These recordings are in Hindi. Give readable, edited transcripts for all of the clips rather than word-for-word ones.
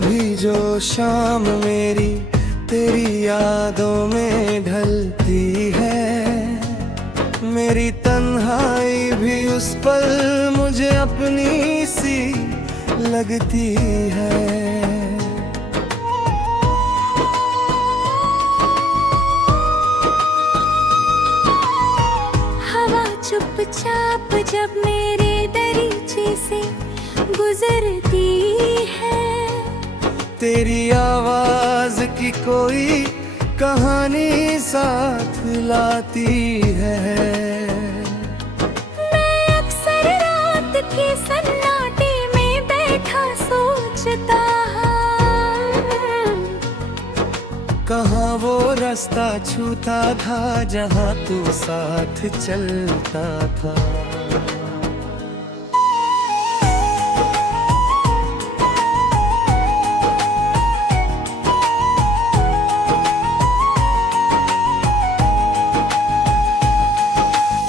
कभी जो शाम मेरी तेरी यादों में ढलती है, मेरी तन्हाई भी उस पल मुझे अपनी सी लगती है। हवा चुपचाप जब मेरे दरीचे से गुजरती है, तेरी आवाज की कोई कहानी साथ लाती है। मैं अक्सर रात के सन्नाटे में बैठा सोचता हूँ, कहाँ वो रास्ता छूता था जहाँ तू साथ चलता था।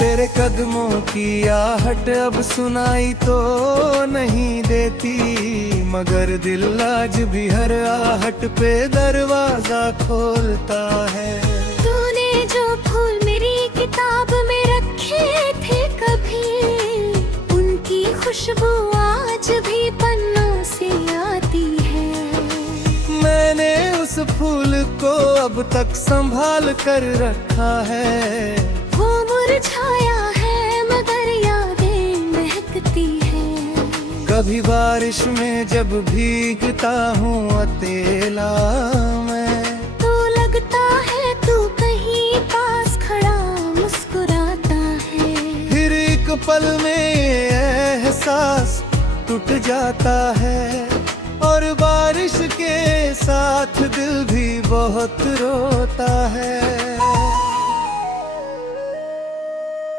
तेरे कदमों की आहट अब सुनाई तो नहीं देती, मगर दिल आज भी हर आहट पे दरवाजा खोलता है। तूने जो फूल मेरी किताब में रखे थे कभी, उनकी खुशबू आज भी पन्नों से आती है। मैंने उस फूल को अब तक संभाल कर रखा है, वो मुरझाया है मगर यादें महकती हैं। कभी बारिश में जब भीगता हूँ अकेला मैं, तो लगता है तू कहीं पास खड़ा मुस्कुराता है। फिर एक पल में ये एहसास टूट जाता है, और बारिश के साथ दिल भी बहुत रोता है।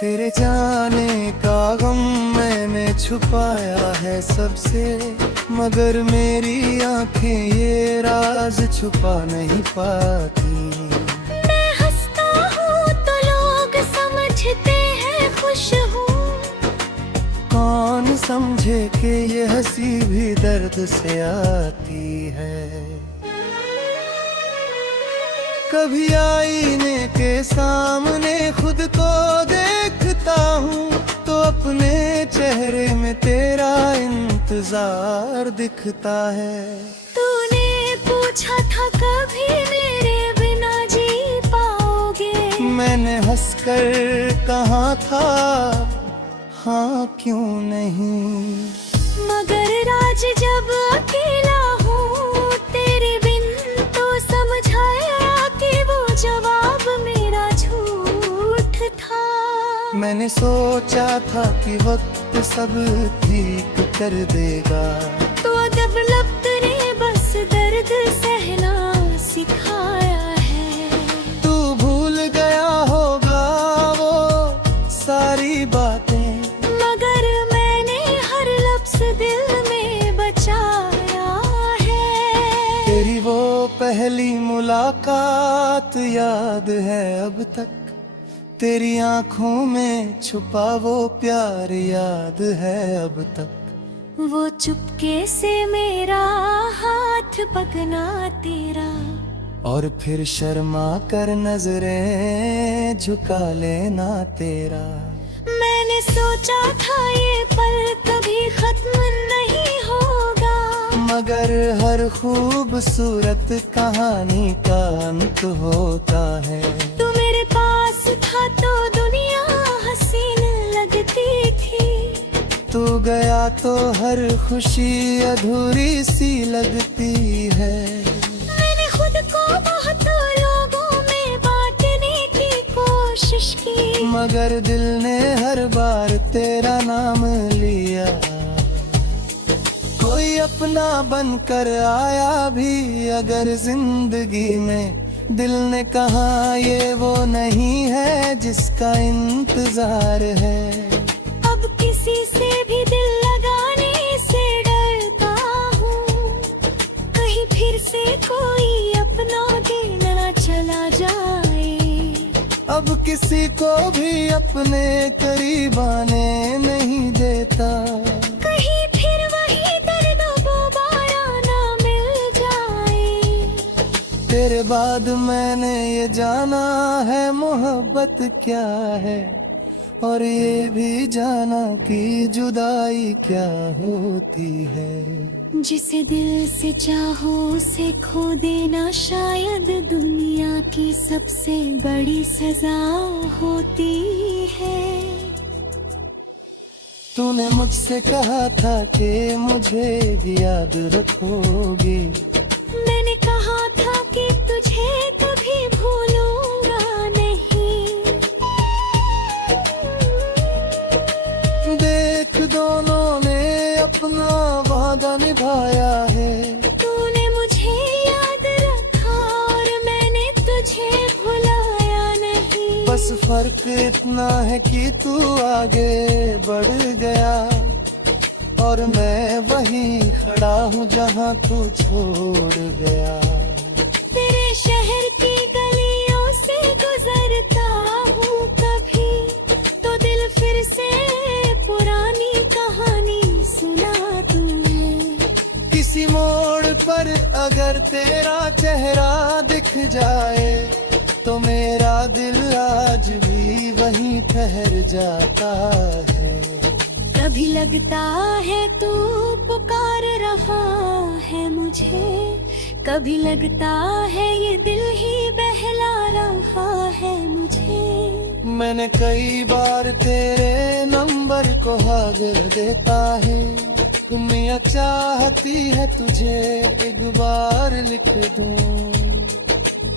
तेरे जाने का गम मैंने छुपाया है सबसे, मगर मेरी आंखें ये राज छुपा नहीं पाती। मैं हंसता हूँ तो लोग समझते हैं खुश हूँ, कौन समझे कि ये हंसी भी दर्द से आती है। कभी आईने के सामने खुद को देखता हूँ, तो अपने चेहरे में तेरा इंतजार दिखता है। तूने पूछा था कभी मेरे बिना जी पाओगे, मैंने हंसकर कहा था हाँ क्यों नहीं। मगर राज जब अकेला हूँ तेरे बिन, तो समझाया कि वो जवाब मेरा झूठ था। मैंने सोचा था कि वक्त सब ठीक कर देगा, तो डेवलप्ड ने बस दर्द सहना सिखाया है। तू भूल गया होगा वो सारी बातें, मगर मैंने हर लफ्ज़ दिल में बचाया है। तेरी वो पहली मुलाकात याद है अब तक, तेरी आंखों में छुपा वो प्यार याद है अब तक। वो चुपके से मेरा हाथ पकना तेरा, और फिर शर्मा कर नजरें झुका लेना तेरा। मैंने सोचा था ये पल कभी खत्म नहीं होगा, मगर हर खूबसूरत कहानी का अंत होता है। तू मेरे पास था तो दुनिया हसीन लगती थी, तू गया तो हर खुशी अधूरी सी लगती है। मैंने खुद को बहुत लोगों में बांटने की कोशिश की, मगर दिल ने हर बार तेरा नाम लिया। कोई अपना बनकर आया भी अगर जिंदगी में, दिल ने कहा ये वो नहीं है जिसका इंतजार है। अब किसी से भी दिल लगाने से डरता हूँ, कहीं फिर से कोई अपना दिन न चला जाए। अब किसी को भी अपने करीब आने नहीं देता, कहीं फिर वही दर्द दोबारा ना मिल तेरे बाद मैंने ये जाना है मोहब्बत क्या है, और ये भी जाना कि जुदाई क्या होती है। जिसे दिल से चाहो उसे खो देना शायद दुनिया की सबसे बड़ी सजा होती है। तूने मुझसे कहा था कि मुझे भी याद रखोगे, मैंने कहा था कि तुझे कभी भूलूंगा नहीं। देख दोनों ने अपना वादा निभाया है। तूने मुझे याद रखा और मैंने तुझे भुलाया नहीं। बस फर्क इतना है कि तू आगे बढ़ गया और मैं वहीं खड़ा हूँ जहाँ तू छोड़ गया। तेरे शहर की गलियों से गुजरता हूँ कभी तो दिल फिर से पुरानी कहानी सुनाती है। किसी मोड़ पर अगर तेरा चेहरा दिख जाए तो मेरा दिल आज भी वहीं ठहर जाता है। कभी लगता है तू पुकार रहा है मुझे, कभी लगता है ये दिल ही बहला रहा है मुझे। मैंने कई बार तेरे नंबर को भाग देता है, दुनिया चाहती है तुझे एक बार लिख दूं।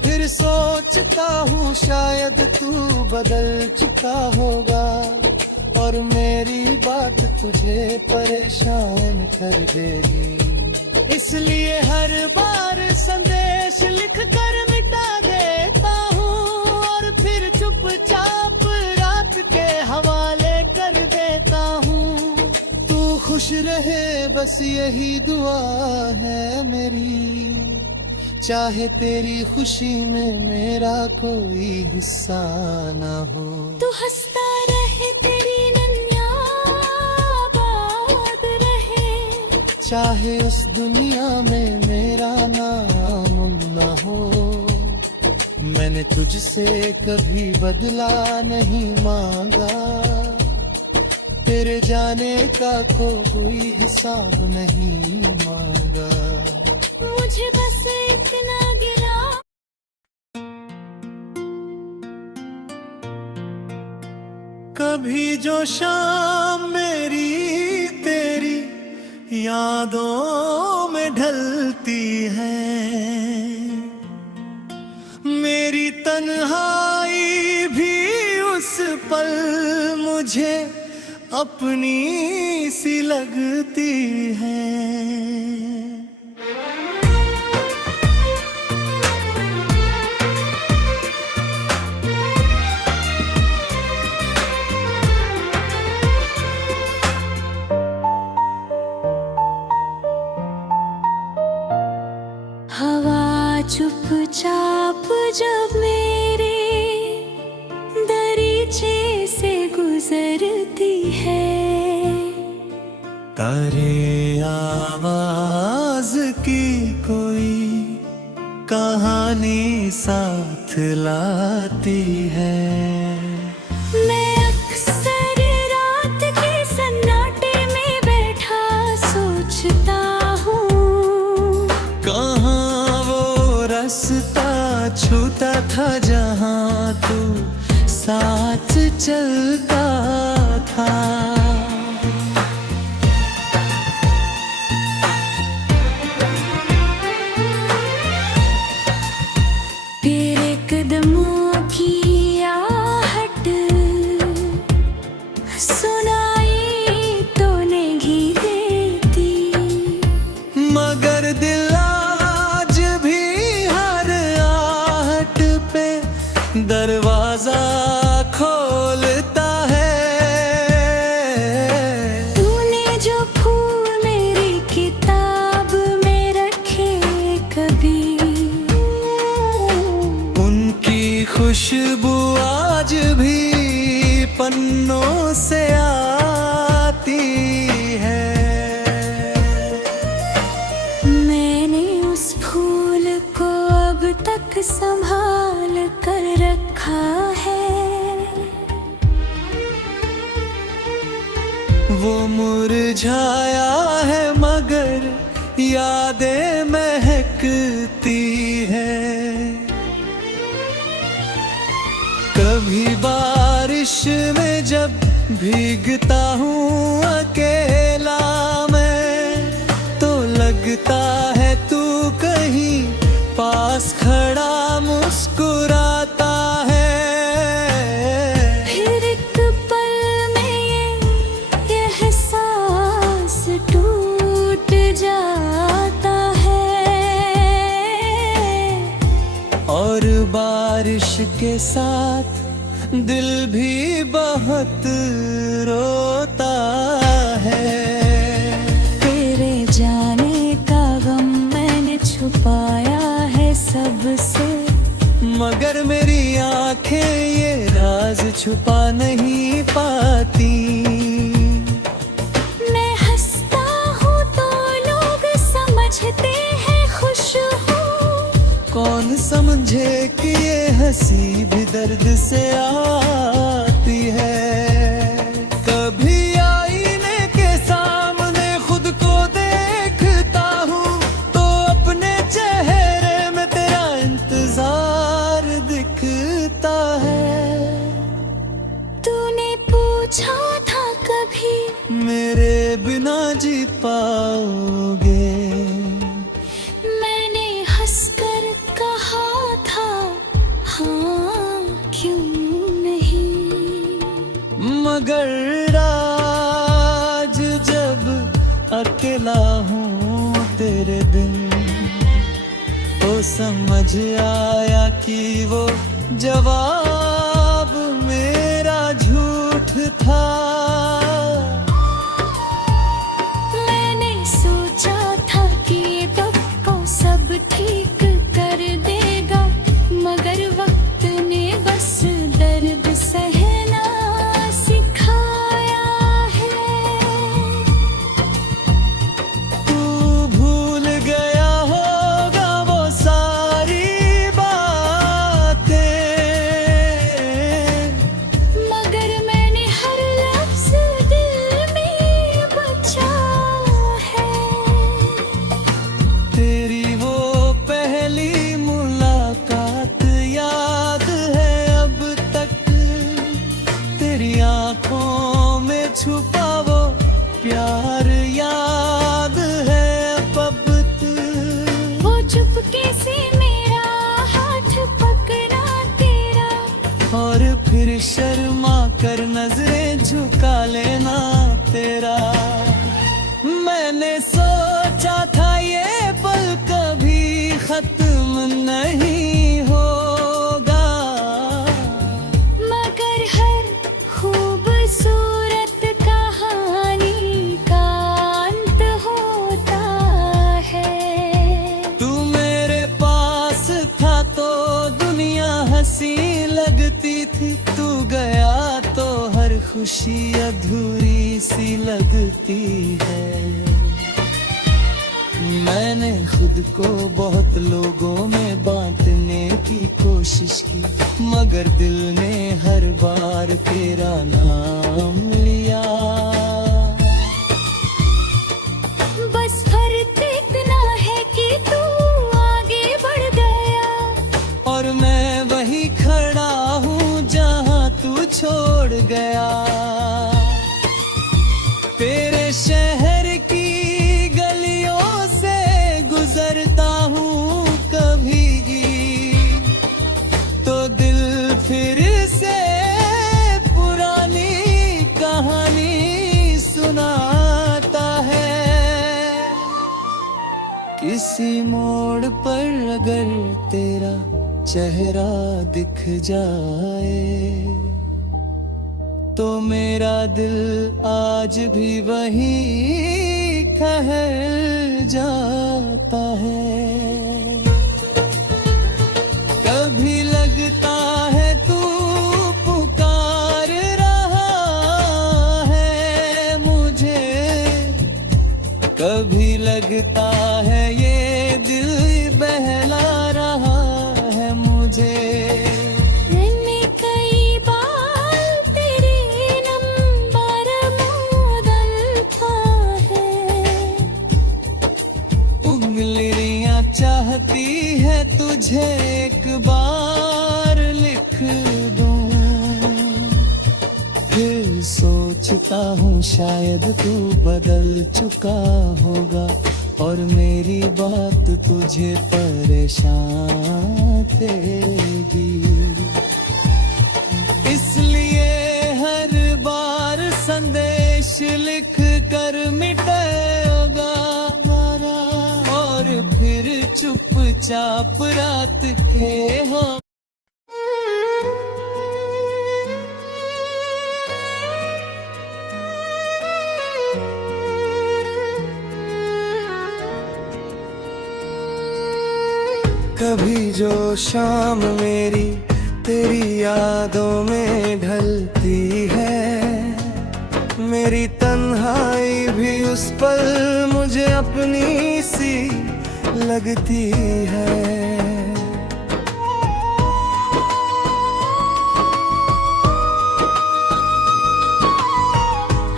फिर सोचता हूँ शायद तू बदल चुका होगा और मेरी बात तुझे परेशान कर देगी। इसलिए हर बार संदेश लिख कर मिटा देता हूँ और फिर चुपचाप रात के हवाले कर देता हूँ। तू खुश रहे बस यही दुआ है मेरी, चाहे तेरी खुशी में मेरा कोई हिस्सा ना हो। तू हंसता रहे तेरी नन्या आबाद रहे, चाहे उस दुनिया में मेरा नाम ना हो। मैंने तुझसे कभी बदला नहीं मांगा, तेरे जाने का कोई हिसाब नहीं मांगा। मुझे बस इतना गिला। कभी जो शाम मेरी तेरी यादों में ढलती है, मेरी तन्हाई भी उस पल मुझे अपनी सी लगती है। हवा चुपचाप जब मेरे दरीचे से गुजरती है, तारे आवाज की कोई कहानी साथ लाती है। मैं अक्सर रात के सन्नाटे में बैठा सोचता हूँ, कहाँ वो रास्ता छूता था जहाँ तू साथ चलता था। तेरे कदमों की आहट सुनाई तो नहीं देती, मगर दिल आज भी हर आहट पे दरवाजा खोलता है। तूने जो फूल मेरी किताब में रखे कभी, उनकी खुशबू आज भी पन्नों से आती है। मैंने उस फूल को अब तक संभाल कर रखा है। वो मुरझाया है मगर यादें महकती है। कभी बारिश में जब भीगता हूँ अकेला मैं, तो लगता है तू कहीं पास खड़ा मुस्कुराता है। फिर एक पल में ये एहसास टूट जाता है, और बारिश के साथ दिल भी बहुत रोता है। तेरे जाने का गम मैंने छुपाया है सबसे, मगर मेरी आंखें ये राज छुपा नहीं पाती। मैं हंसता हूँ तो लोग समझते हैं खुश हूँ, कौन समझे कि ये हंसी भी दर्द से आती है। कभी आईने के सामने खुद को देखता हूँ, तो अपने चेहरे में तेरा इंतजार दिखता है। तूने पूछा था कभी मेरे बिना जी पाओगे, मैंने हंसकर कहा था हाँ क्यों नहीं। मगर आज जब अकेला हूँ तेरे बिन, तो समझ आया कि वो जवाब मेरा झूठ था। मैंने सोचा था कि वक्त को सब ठीक कर देगा, मगर वक्त ने बस दर्द सहना सिखाया है। तू भूल गया होगा वो सारी बातें, मगर मैंने हर लफ्ज दिल में बचा है। तेरी वो पहली मुलाकात याद है अब तक, तेरी आंखों में छुपा वो प्यार याद है अब तक। वो चुपके से मेरा हाथ पकड़ा तेरा, और फिर शर्मा कर नजरें झुका लेना तेरा। मैंने सोचा था ये पल कभी खत्म नहीं होगा, मगर हर खूबसूरत कहानी का अंत होता है। तू मेरे पास था तो दुनिया हंसी लगती थी, तू गया तो हर खुशी अधूरी सी लगती है। मैंने खुद को बहुत लोगों में बांटने की कोशिश की, मगर दिल ने हर बार तेरा नाम लिया। बस फर्क इतना है कि तू आगे बढ़ गया, और मैं वही खड़ा हूँ जहाँ तू छोड़ गया। तेरे शहर की गलियों से गुजरता हूँ कभी, तो दिल फिर से पुरानी कहानी सुनाता है। किसी मोड़ पर अगर तेरा चेहरा दिख जाए, तो मेरा दिल आज भी वही ठहर जाता है। कभी लगता है तू पुकार रहा है मुझे, कभी लगता है ये दिल बहला रहा बार लिख दूं। फिर सोचता हूँ शायद तू बदल चुका होगा और मेरी बात तुझे परेशान देगी। इसलिए हर बार संदेश लिख कर मिटाएगा और फिर चुपचाप रात के हम कभी जो शाम मेरी तेरी यादों में ढलती है, मेरी तन्हाई भी उस पल मुझे अपनी सी लगती है।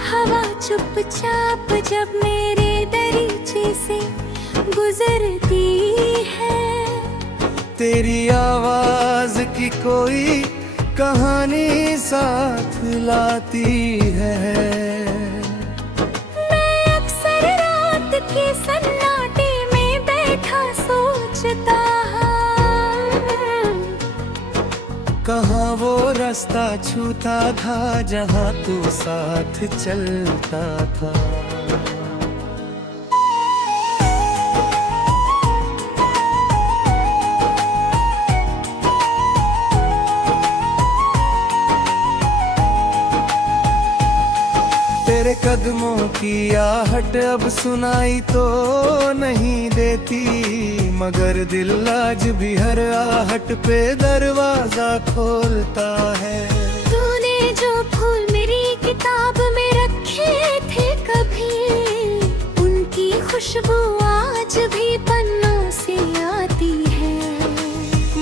हवा चुपचाप जब मेरे दरीचे से गुजरती है, तेरी आवाज की कोई कहानी साथ लाती है। मैं अक्सर रात के सन्नाटे में बैठा सोचता हूँ, कहाँ वो रास्ता छूता था जहाँ तू साथ चलता था। तेरे कदमों की आहट अब सुनाई तो नहीं देती, मगर दिल आज भी हर आहट पे दरवाजा खोलता है। तूने जो फूल मेरी किताब में रखे थे कभी, उनकी खुशबू आज भी पन्नों से आती है।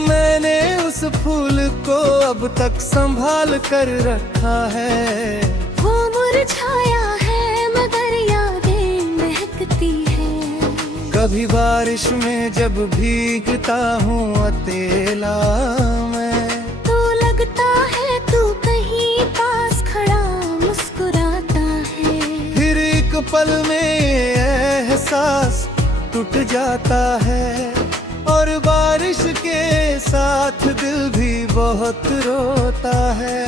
मैंने उस फूल को अब तक संभाल कर रखा है, वो मुरझाया है मगर यादें महकती हैं। कभी बारिश में जब भीगता हूँ अकेला मैं, तो लगता है तू कहीं पास खड़ा मुस्कुराता है। फिर एक पल में एहसास टूट जाता है और बारिश के साथ दिल भी बहुत रोता है।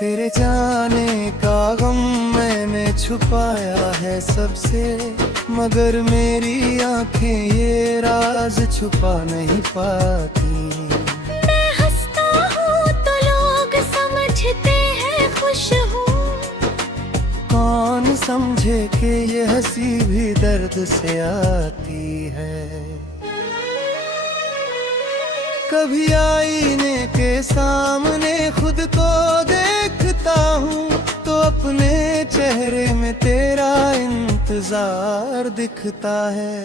तेरे जाने का गम मैंने छुपाया है सबसे, मगर मेरी आंखें ये राज छुपा नहीं पाती। मैं हंसता हूँ तो लोग समझते हैं खुश हूँ, कौन समझे कि ये हंसी भी दर्द से आती है। कभी आईने के सामने खुद को देखता हूँ तो अपने चेहरे में तेरा इंतजार दिखता है।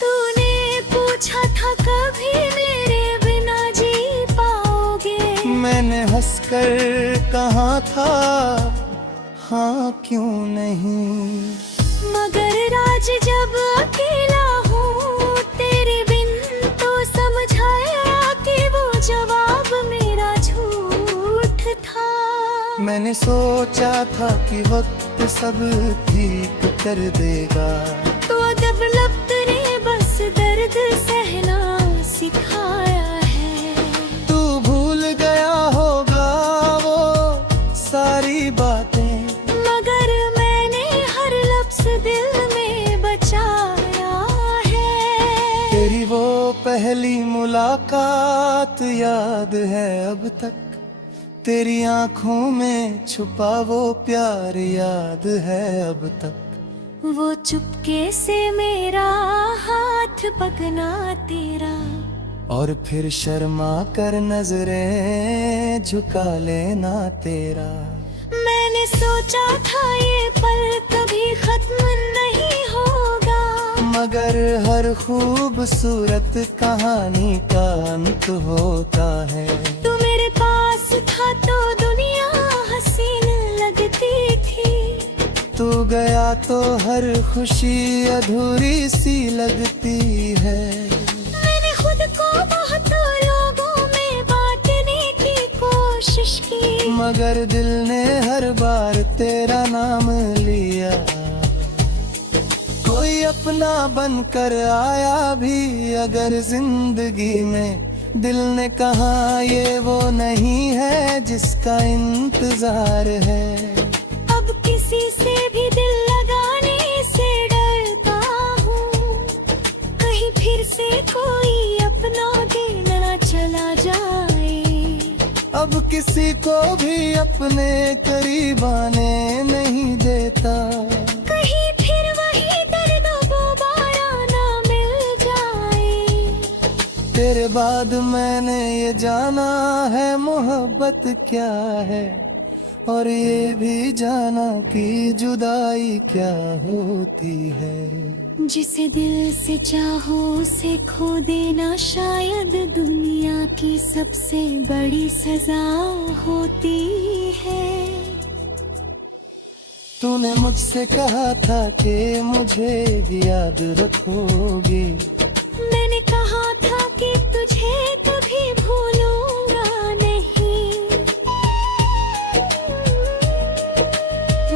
तूने पूछा था कभी मेरे बिना जी पाओगे, मैंने हंसकर कहा था हाँ क्यों नहीं। मगर राज जब अकेला हूँ तेरे बिन तो समझाया कि वो जवाब मेरा झूठ था। मैंने सोचा था कि वक्त सब ठीक कर देगा, तो डेवलप्ड ने बस दर्द सहना सिखाया है। तू भूल गया होगा वो सारी बातें, मगर मैंने हर लफ्ज दिल में बचाया है। तेरी वो पहली मुलाकात याद है अब तक, तेरी आंखों में छुपा वो प्यार याद है अब तक। वो चुपके से मेरा हाथ पकना तेरा, और फिर शर्मा कर नजरें झुका लेना तेरा। मैंने सोचा था ये पल कभी खत्म नहीं होगा, मगर हर खूबसूरत कहानी का अंत होता है। तू मेरे पास था तो दुनिया हसीन लगती थी, तू गया तो हर खुशी अधूरी सी लगती है। मगर दिल ने हर बार तेरा नाम लिया। कोई अपना बनकर आया भी अगर जिंदगी में, दिल ने कहा ये वो नहीं है जिसका इंतजार है। अब किसी से भी दिल लगाने से डरता हूँ, कहीं फिर से कोई अपना दिन न चला जाए। अब किसी को भी अपने करीब आने नहीं देता, कहीं फिर वही दर्द दोबारा ना मिल जाए। तेरे बाद मैंने ये जाना है मोहब्बत क्या है, और ये भी जाना कि जुदाई क्या होती है। जिसे दिल से चाहो उसे खो देना शायद दुनिया की सबसे बड़ी सजा होती है। तूने मुझसे कहा था कि मुझे याद रखोगे, मैंने कहा था कि तुझे कभी भूलूंगा नहीं।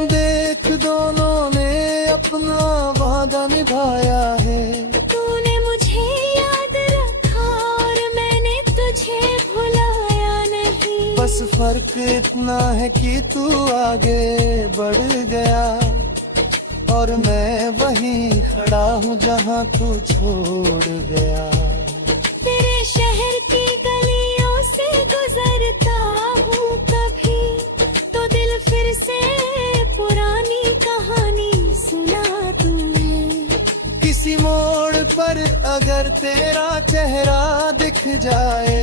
देख दोनों ने अपना वादा निभाया है। तूने मुझे याद रखा और मैंने तुझे भुलाया नहीं। बस फर्क इतना है कि तू आगे बढ़ गया और मैं वहीं खड़ा हूँ जहाँ तू छोड़ गया। तेरे शहर की गलियों से गुजरता हूँ कभी, तो दिल फिर से पुरानी कहानी सुनाती है। किसी मोड़ पर अगर तेरा चेहरा दिख जाए,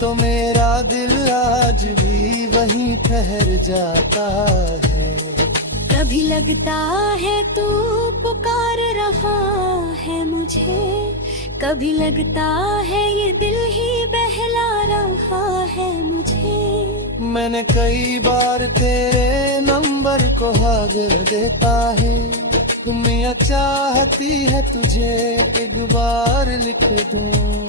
तो मेरा दिल आज भी वहीं ठहर जाता है। कभी लगता है तू पुकार रहा है मुझे, कभी लगता है ये दिल ही बहला रहा है मुझे। मैंने कई बार तेरे नंबर को हाग देता है, दुनिया चाहती है तुझे एक बार लिख दूं।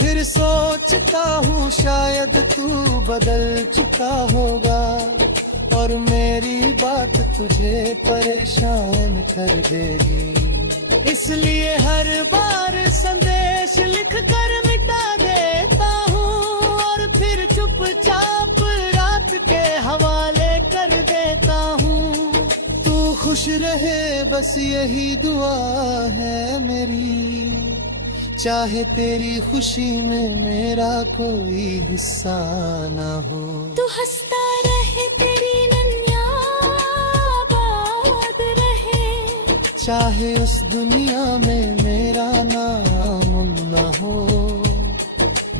फिर सोचता हूँ शायद तू बदल चुका होगा और मेरी बात तुझे परेशान कर देगी। इसलिए हर बार संदेश लिख कर मिटा देता हूँ और फिर चुपचाप रात के हवाले कर देता हूँ। तू खुश रहे बस यही दुआ है मेरी, चाहे तेरी खुशी में मेरा कोई हिस्सा ना हो। तू हंसता रहे तेरी नन्या आबाद रहे, चाहे उस दुनिया में मेरा नाम ना हो।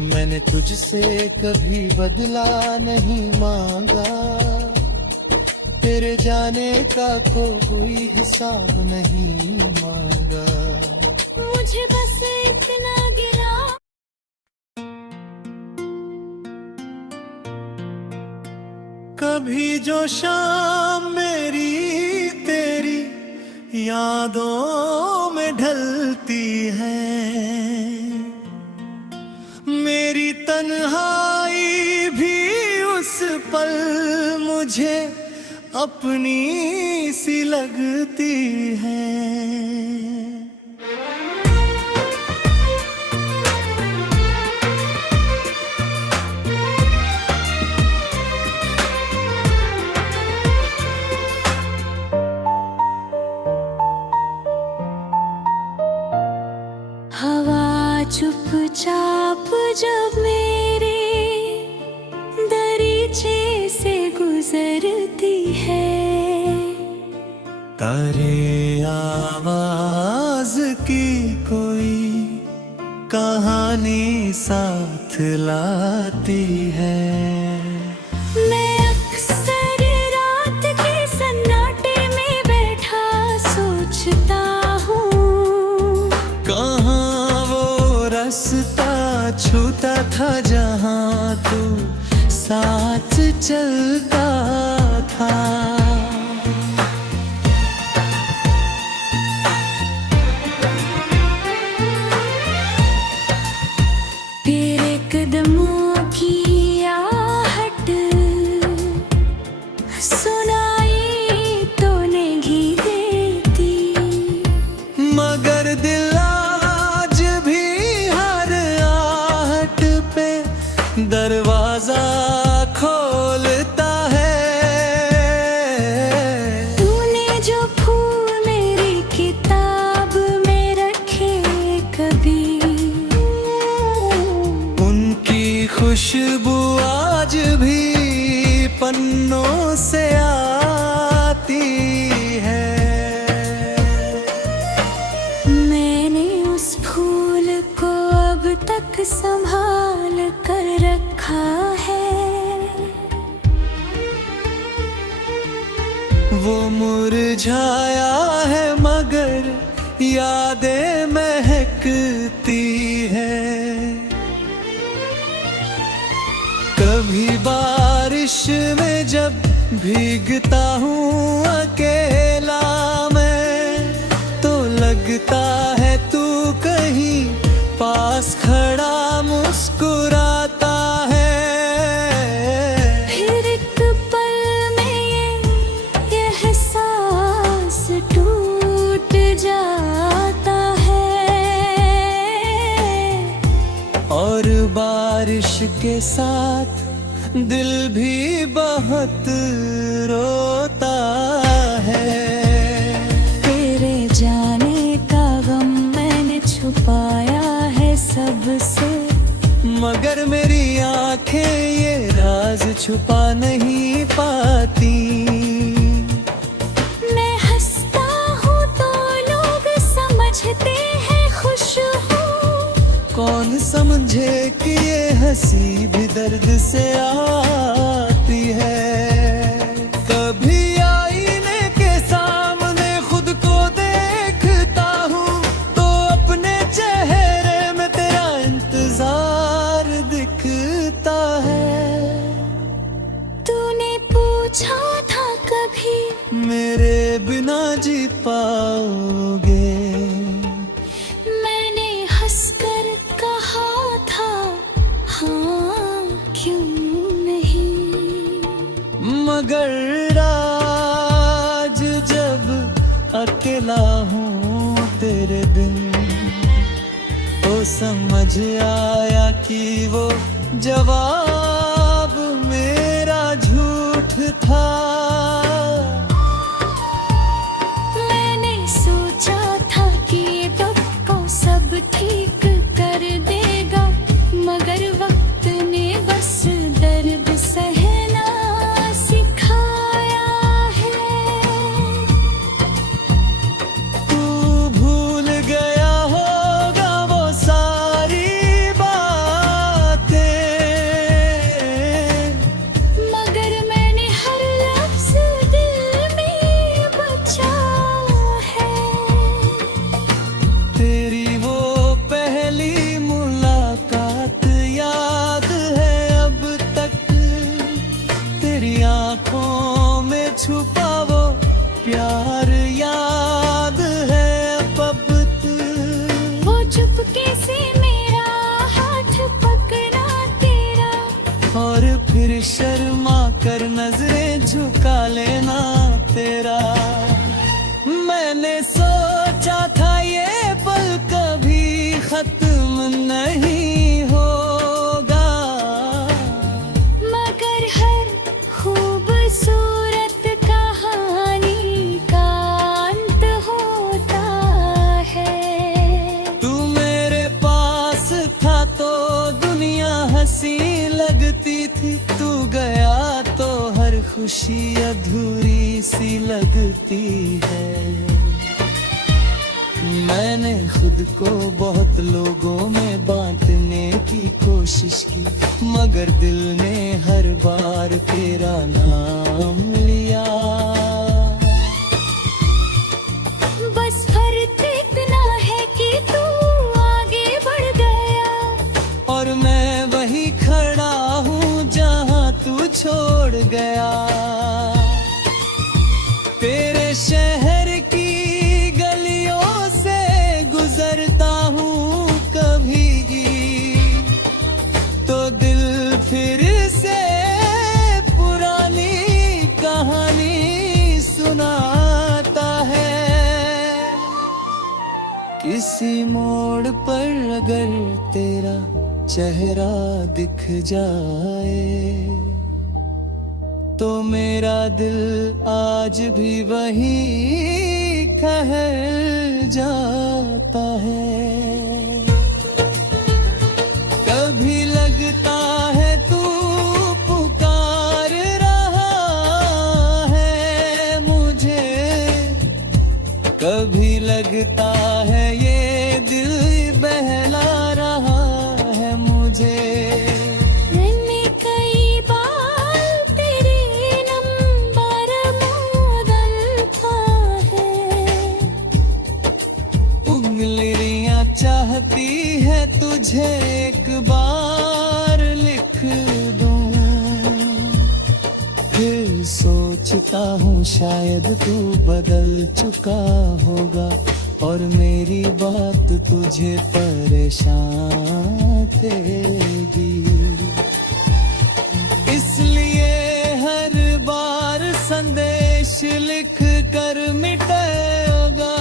मैंने तुझसे कभी बदला नहीं मांगा, तेरे जाने का कोई हिसाब नहीं मांगा। मुझे बस इतना गिला। कभी जो शाम मेरी तेरी यादों में ढलती है, मेरी तन्हाई भी उस पल मुझे अपनी सी लगती है। हवा चुपचाप जब मेरे दरीचे से गुजरती है, तारे आवाज की कोई कहानी साथ लाती है। मैं अक्सर रात के सन्नाटे में बैठा सोचता हूँ, कहाँ वो रास्ता छूता था जहाँ तू साथ चलता था। तेरे कदमों की आहट खुशबू आज भी पन्नों से आती है। मैंने उस फूल को अब तक संभाल कर रखा है। वो मुरझाया है मगर यादें महकती है। कभी बारिश में जब भीगता हूँ अकेला मैं, तो लगता है तू कहीं पास खड़ा मुस्कुराता है। फिर एक पल में ये एहसास टूट जाता है, और बारिश के साथ दिल भी बहुत रोता है। तेरे जाने का गम मैंने छुपाया है सबसे, मगर मेरी आंखें ये राज छुपा नहीं पाती। मैं हंसता हूँ तो लोग समझते हैं खुश हूँ। कौन समझे कि ये हंसी भी दर्द से आती है। कभी आईने के सामने खुद को देखता हूँ, तो अपने चेहरे में तेरा इंतजार दिखता है। तूने पूछा था कभी मेरे बिना जी पाओगे? मैंने हंसकर कहा था हाँ क्यों नहीं। मगर आज जब अकेला हूँ तेरे बिन, तो समझ आया कि वो जवाब मेरा झूठ था। मैंने सोचा था कि ये वक्त को सब ठीक कर देगा, मगर वक्त ने बस दर्द सहना सिखाया है। तू भूल गया होगा वो सारी बातें, मगर मैंने हर लफ्ज दिल में बचा है। तेरी वो पहली मुलाकात याद है अब तक, तेरी आंखों में छुपा वो प्यार याद है अब तक। वो चुपके से मेरा हाथ पकड़ा तेरा, और फिर शर्मा कर नजरें झुका लेना तेरा। मैंने सोचा था ये पल कभी खत्म नहीं होगा, मगर हर खूबसूरत कहानी का अंत होता है। तू मेरे पास था तो दुनिया हंसी लगती थी, तू गया तो हर खुशी अधूरी सी लगती है। मैंने खुद को बहुत लोगों में बांटने की कोशिश की, मगर दिल ने हर बार तेरा नाम लिया। बस फर्क इतना है कि तू आगे बढ़ गया, और मैं वही खड़ा हूँ जहाँ तू छोड़ गया। तेरे शहर की गलियों से गुजरता हूँ कभी, तो दिल फिर से पुरानी कहानी सुनाता है। किसी मोड़ पर अगर तेरा चेहरा दिख जाए, तो मेरा दिल आज भी वही ठहर जाता है। कभी लगता है है तुझे एक बार लिख दूं, फिर सोचता हूँ शायद तू बदल चुका होगा और मेरी बात तुझे परेशान करेगी। इसलिए हर बार संदेश लिख कर मिटेगा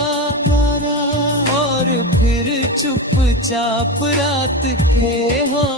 और फिर चुपचाप रात के हो